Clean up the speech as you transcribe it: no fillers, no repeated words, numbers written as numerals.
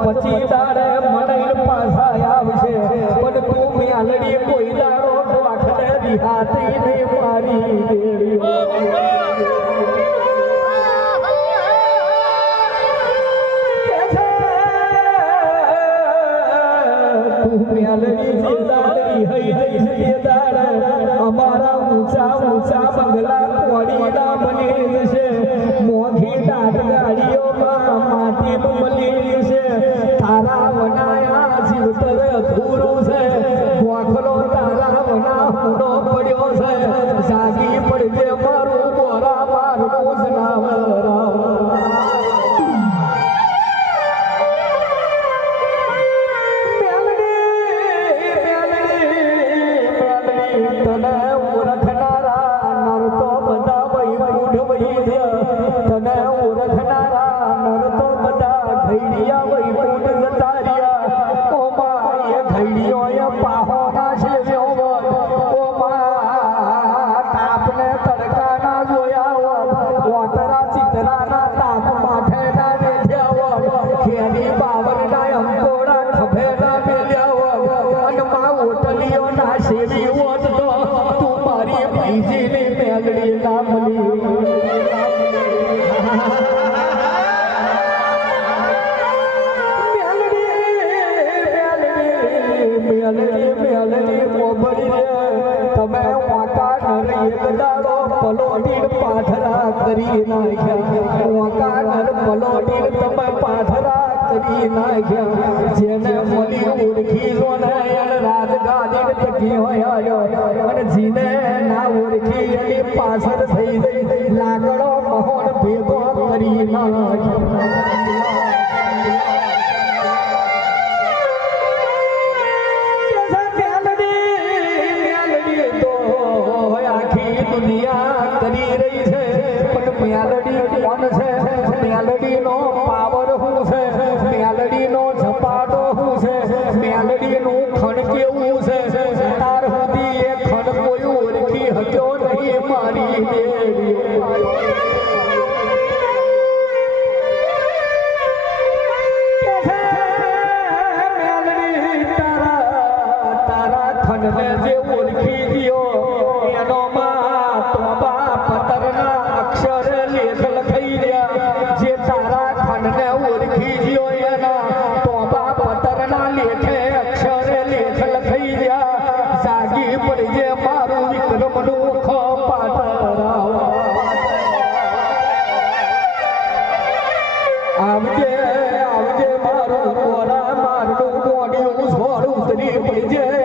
પછી તારે મને પાછા આવશે પણ તું મ્યાલડી કોઈ દાડો વાખડે દિહાતી નહીં મારી તું મ્યાલડી જીદાડી હઈ જઈ દાડે અમારા ઊંચા ઊંચા બંગલા કોડીના બની જશે મોઘી દાઢ ગાડીઓમાં માટી મળી છે તારા વનાયા જીવતર અધૂરું છે ગોખલો તારા વના હુનો પડ્યો છે જાગી પડજે મારું બોરા મારું જનાવર જેને મળી ઓળખી લો ને રાજગાદી ટકી હોય અને જીને ના ઓળખી એની પાછળ થઈ જઈ લાગડો મહોણ ભેગો કરી નાખ્યો આખી દુનિયા કરી રહી છે પણ મ્યાલડી કોણ છે મ્યાલડીનો પાવર શું છે મ્યાલડીનો ઝપાટો શું છે મ્યાલડીનું ખણ કેવું છે તાર સુધી એ ખણ કોઈ ઓળખી હક્યો નહીં મારી દેવી તારા ખણને જે ઓળખી ગયો એનો માં તોબા પતરના અક્ષર લેખ લખાઈ રહ્યા જે તારા ખંડને ઓળખી ગયો એના તોબા પતરના લેખે અક્ષર લેખ લખાઈ રહ્યા જાગી પડજે મારું વિક્રમનું ખપાટ આવજે આવજે મારું મોરા મારું મોડિયું છોડ ઉતરી પડજે